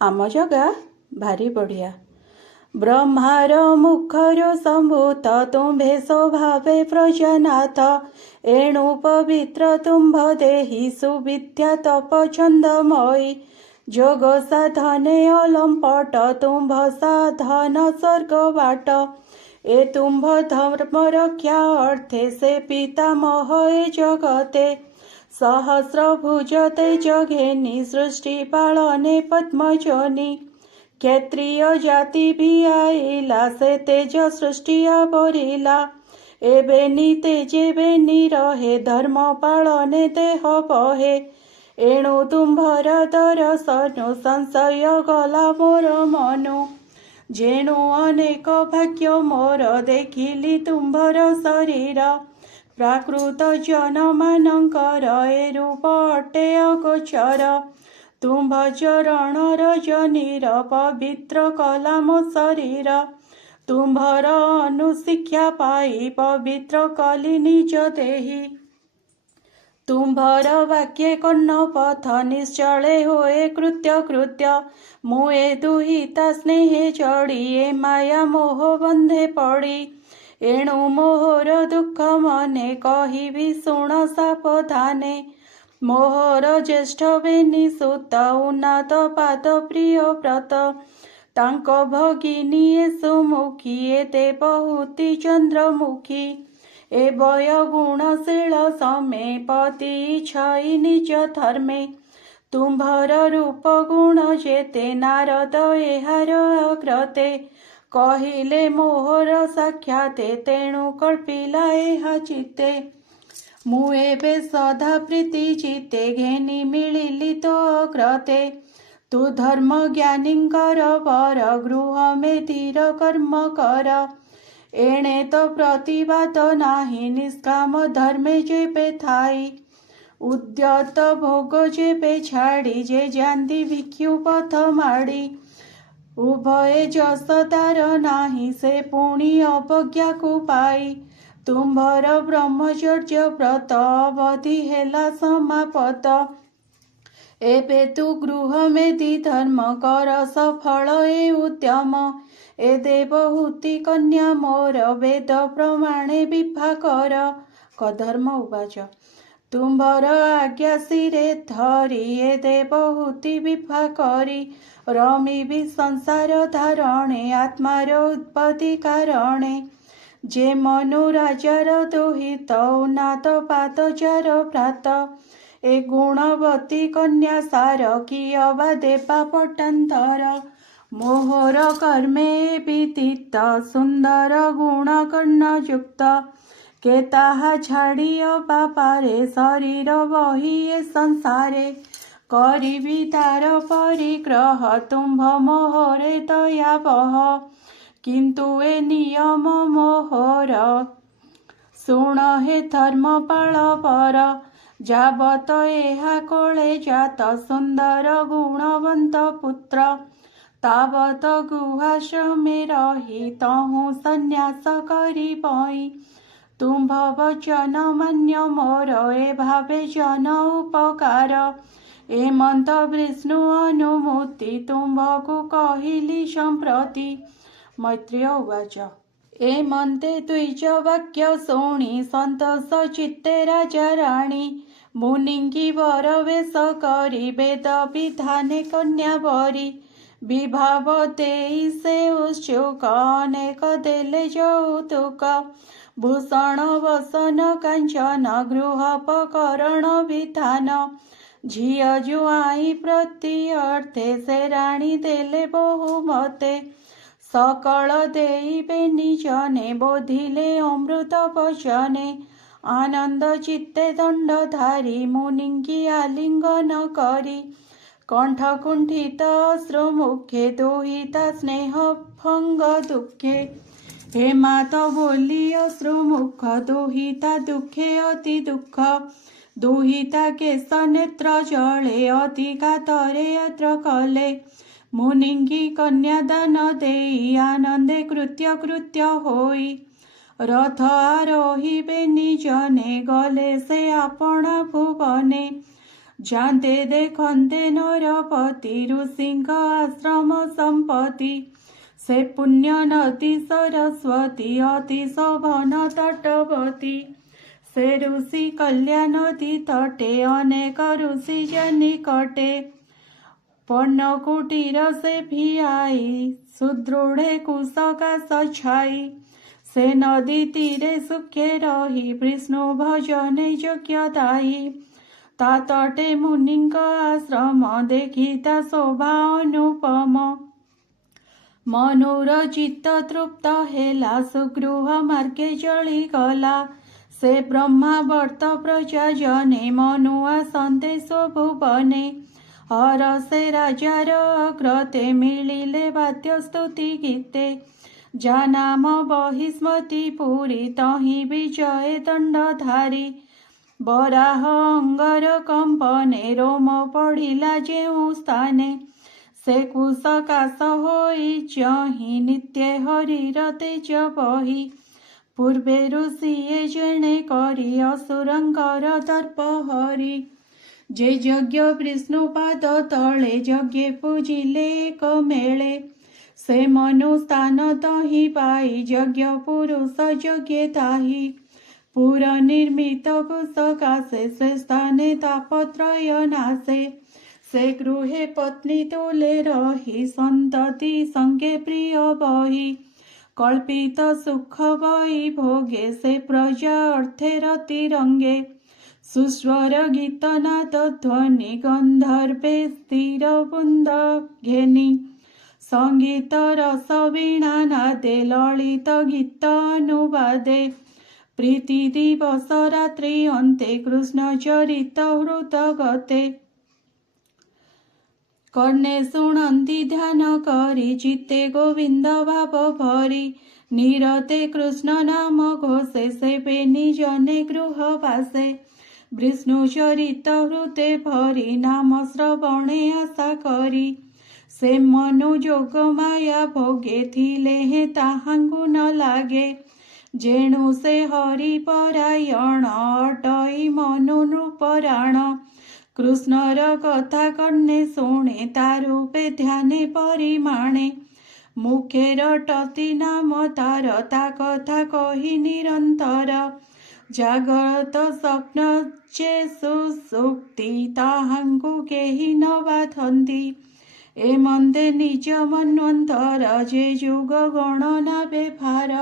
आम जगा भारी बढ़िया। ब्रह्मार मुखर संभूत तुम्भे स्वभावे प्रजानाथ एणु पवित्र तुम्भ देहि सुविद्या तप छंदमयी जोग साधने अलंपट तुम्भ साधन स्वर्ग बाट ए तुम्भ धर्म रक्षा अर्थे से पितामह ए जगते सहस्रभुज तेज घेनी सृष्टि पालने पद्मजनी क्षत्रिय जाति भी आईला से तेज सृष्टि आवरिला एबेनी तेजे बेनी रहे धर्म पालने देह बहे एणु तुम्भर दर्शनु संशय गला मोर मनु जेणु अनेक भाग्य मोर देखिली तुम्भर शरीर प्राकृत जन मानकर ए रूप अटे अगोचर तुम्भ चरण रजनीर पवित्र कला मो शरीर तुम्भर अनुशिक्षा पाई पवित्र कली निज देहि तुम्भर वाक्ये कर्ण पथ निश्चले होए कृत्य कृत्य मुए दुहिता स्नेहे चढ़ी ए माया मोह बंधे पड़ी एणु मोहर दुख मने कहिबी शुण सावधाने मोहर ज्येष्ठ बेनी सुत उन्नत पाद प्रिय व्रत तांक भगिनी सुमुखी एते बहुति चंद्रमुखी ए बय गुणशील समे पति छई निज धर्मे तुम्भर रूप गुण जेते नारद एहार अग्रते कहिले मोहर साक्षाते तेणु कल्पिला एहा चिते मु एबे सदा प्रीति चिते घेनी मिलिली तो अग्रते तू धर्म ज्ञानीकर वर गृह में धीर कर्म कर एणे तो प्रतिवाद नाही निष्काम धर्मे जेबे थाई उद्यत भोग जेबे छाड़ी जे जांदी भिक्षु पथ माड़ी उभये जस तार नाही से पुणी अवज्ञा को पाई तुम्भर ब्रह्मचर्य व्रत अवधि हेला समापत एबे तू गृह मेदि धर्म कर सफल ए उद्यम ए देवहूति कन्या मोर वेद प्रमाणे विभा कर कधर्म उवाच तुम्भर आज्ञा शिरे धरी ए देवहूति विभा करी रमिबी संसार धारणे आत्मार उत्पत्ति कारणे जे मनु राजार दोहित उन्नत पादचार भ्रात ए गुणवती कन्या सार किय वा देवा पटान्तर मोहर कर्मे विदित सुंदर गुण कर्ण युक्त के ताहा छाड़ी बापारे शरीर बही ए संसारे करिबी तार परिग्रह तुम्भ मोहरे दया बह किंतु ए नियम मोहर शुण हे धर्म पाल पर जाबत एहा कोळे जात सुंदर गुणवंत पुत्र तावत गुहाश्रमे रही तहु संन्यास करी पई तुम्भ वचन मान्य मोर ए भावे जन उपकार ए मंत विष्णु अनुमूति तुम्भकु कहिली संप्रति मैत्रेय उवाच ए मन्ते द्विज वाक्य शोणी संतोष चित्ते राजा राणी मुनिंगी वर वेश करी वेद विधाने कन्या बरी विभाव देई से उत्सुक अनेक देले यौतुक भूषण वसन कांचन गृहोपकरण विधान झिय जुआई प्रति अर्थे से राणी देले बहुमते सकल देइबे निजने बोधिले अमृत वचने आनंद चित्ते दंडधारी मुनिंगी आलिंगन करी कंठ कुंठित अश्रुमुखे दुहिता स्नेह भंग दुखे हे मात बोली अश्रुमुख दुहिता दुखे अति दुख दुहिता केश नेत्र जले अति कातरे यात्र कले मुनिंगी कन्यादान देई आनंदे कृत्य कृत्य होई रथ आरोहिबे निजने गले से आपणा भुवने जाते देखते नरपति ऋषिंह आश्रम संपत्ति से पुण्य नदी सरस्वती अति शोभन तटवती से ऋषि कल्याण नदी तटे अनेक ऋषि निकटे पर्ण कुटीर से भी आई सुदृढ़े कुशका सछाई से नदी तीरे सुखे रही विष्णु भजने योग्यताई ता तटे मुनिंक आश्रम देखिता शोभा अनुपम मनोरचित तृप्त हेला सुगृह मार्गे चली गला से ब्रह्मावर्त प्रजा जने मनुआ संदेश भुवने हर से राजार अग्रते मिलिले वाद्य स्तुति गीते जा नाम बहिस्मति पुरी तहि विजय दंडधारी बराह अंगर कंपने रोम पढ़िला जेउ स्थाने से कुशकाश होई चहि नित्य हरिर तेज बही पूर्वे ऋषिए जेणे करी असुरंकर दर्प हरि जे यज्ञ विष्णुपाद तले यज्ञ पूजिले एक मेले से मनु स्थान तहि पाई यज्ञ पुरुष यज्ञ ताहि पुर निर्मित कुशकाशे से स्थाने तापत्रय नाशे से गृहे पत्नी तोले रही संतति संगे प्रिय बही कल्पित सुख बही भोगे से प्रजा अर्थे रति रंगे सुस्वर गीतनाद ध्वनि गंधर्वे स्थिर बुंद घेनी संगीत रस वीणा नादे ललित गीत अनुवादे प्रीति दिवस रात्रि अन्ते कृष्ण चरित हृत गते कर्णे शुणन्ति ध्यान करी चित्ते गोविंद भाव भरी निरते कृष्ण नाम घोषे सेवे निजने गृह वासे विष्णु चरित हृदे भरी नाम श्रवणे आशा करी से मनु जोग माया भोगे थिले हे ताहांगु न लागे जेणु से हरि परायण अटई मनु नृपराण कृष्णर कथा कर्णे शुणे तारूपे ध्याने परिमाणे मुखे रटति नाम तार ता कथा कही निरंतर जागृत स्वप्न चे सुसुप्ति ताहांगु केहि न बाधन्ति ए मंदे निज मन्वंतर जे युग गणना बेभार